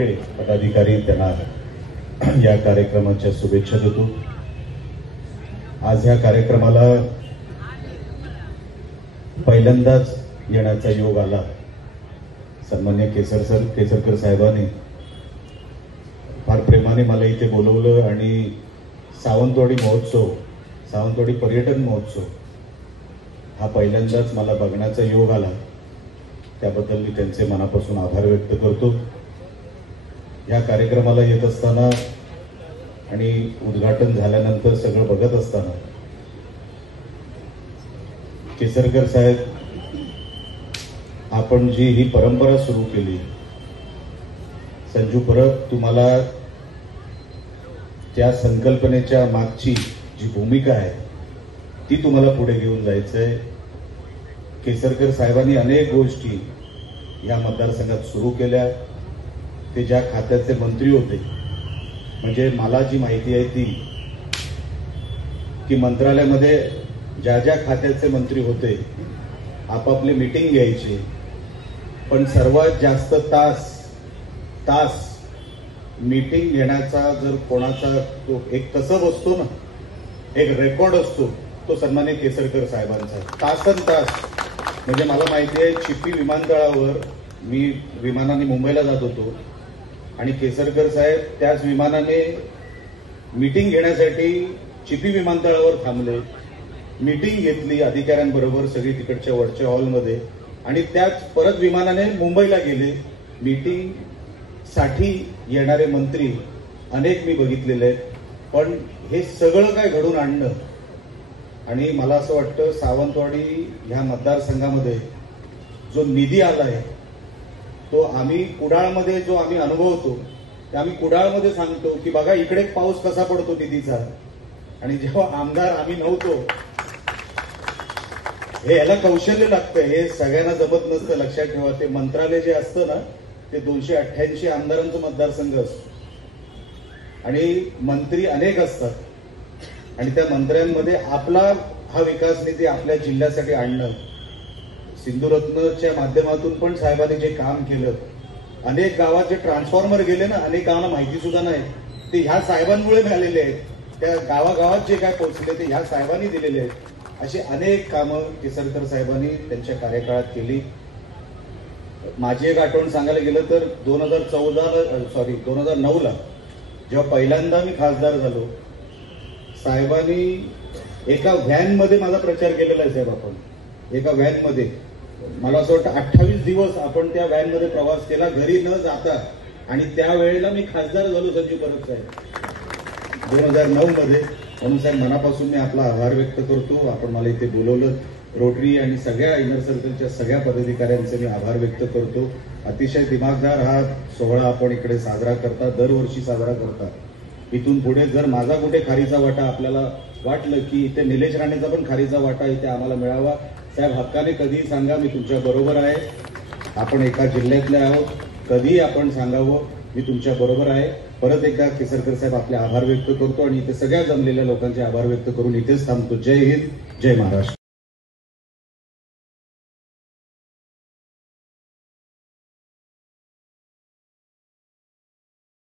सगळे पदाधिकारी त्यांना या कार्यक्रमाच्या शुभेच्छा देतो। आज या कार्यक्रमाला पहिल्यांदाच येण्याचा योग आला। सन्मान्य केसरकर साहेबांनी फार प्रेमाने मला इथे बोलवलं आणि सावंतवाडी पर्यटन महोत्सव हा पहिल्यांदाच मला बघण्याचा योग आला। त्याबद्दल मी त्यांचे मनापासून आभार व्यक्त करतो। या कार्यक्रमाला येत असताना आणि उद्घाटन झाल्यानंतर सगळं बघत असताना केसरकर साहेब, आपण जी ही परंपरा सुरू केली, संजू परब तुम्हाला त्या संकल्पनेच्या मागची जी भूमिका आहे ती तुम्हाला पुढे घेऊन जायचंय। केसरकर साहेबांनी अनेक गोष्टी या मतदारसंघात सुरू केल्या। ते ज्या खात्याचे मंत्री होते, म्हणजे मला जी माहिती आहे ती की मंत्रालयामध्ये ज्या खात्याचे मंत्री होते आपापले मीटिंग घ्यायचे, पण सर्वात जास्त तास मीटिंग घेण्याचा जर कोणाचा तो एक कसब असतो ना, एक रेकॉर्ड असतो, तो सन्मान्य केसरकर साहेबांचा तास। म्हणजे मला माहिती आहे चिपी विमानतळावर मी विमानाने मुंबईला जात होतो आणि केसरकर साहेब त्याच विमानाने मीटिंग घेण्यासाठी चिपी विमानतळावर थांबले, मीटिंग घेतली अधिकाऱ्यांबरोबर सगळी तिकडच्या वरच्या हॉलमध्ये आणि त्याच परत विमानाने मुंबईला गेले। मीटिंग साठी येणारे मंत्री अनेक मी बघितलेले आहेत, पण हे सगळं काय घडून आणणं, आणि मला असं वाटतं सावंतवाडी ह्या मतदारसंघामध्ये जो निधी आलाय तो आम्ही कुडाळमध्ये जो आम्ही अनुभवतो, ते आम्ही कुडाळमध्ये सांगतो की बघा इकडे पाऊस कसा पडतो निधीचा, आणि जेव्हा आमदार आम्ही नव्हतो, हे याला कौशल्य लागतं, हे सगळ्यांना जमत नसतं। लक्षात ठेवा, ते मंत्रालय जे असतं ना ते 288 आमदारांचं मतदारसंघ असतो आणि मंत्री अनेक असतात, आणि त्या मंत्र्यांमध्ये आपला हा विकास निधी आपल्या जिल्ह्यासाठी आणणं, सिंधुरत्नच्या माध्यमातून पण साहेबांनी जे काम केलं, अनेक गावात जे ट्रान्सफॉर्मर गेले ना, अनेक गावांना माहिती सुद्धा नाही, ते ह्या साहेबांमुळे मिळालेले आहेत। त्या गावागावात जे काय पोहोचले ते ह्या साहेबांनी दिलेले आहेत। अशी अनेक कामं केसरकर साहेबांनी त्यांच्या कार्यकाळात केली। माझी एक आठवण सांगायला गेलं तर 2009ला जेव्हा पहिल्यांदा मी खासदार झालो, साहेबांनी एका व्हॅनमध्ये माझा प्रचार केलेला आहे। साहेब, आपण एका व्हॅनमध्ये, मला असं वाटतं 28 दिवस आपण त्या व्हॅनमध्ये प्रवास केला घरी न जाता, आणि त्यावेळेला मी खासदार झालो संजू परब साहेब 2009 मध्ये। म्हणून साहेब मनापासून मी आपला आभार व्यक्त करतो। आपण मला इथे बोलवलं, रोटरी आणि सगळ्या इनर सर्कलच्या सगळ्या पदाधिकाऱ्यांचे मी आभार व्यक्त करतो। अतिशय दिमागदार हा सोहळा आपण इकडे साजरा करता, दरवर्षी साजरा करतात। इथून पुढे जर माझा कुठे खारीचा वाटा आपल्याला वाटलं की इथे निलेश राणेचा पण खारीचा वाटा इथे आम्हाला मिळावा, साहेब हक्काने कधीही सांगा, मी तुमच्या बरोबर आहे। आपण एका जिल्ह्यातले आहोत, कधीही आपण सांगावं, मी तुमच्या बरोबर आहे। परत एकदा केसरकर साहेब आपले आभार व्यक्त करतो आणि इथे सगळ्या जमलेल्या लोकांचे आभार व्यक्त करून इथेच थांबतो। जय हिंद, जय महाराष्ट्र।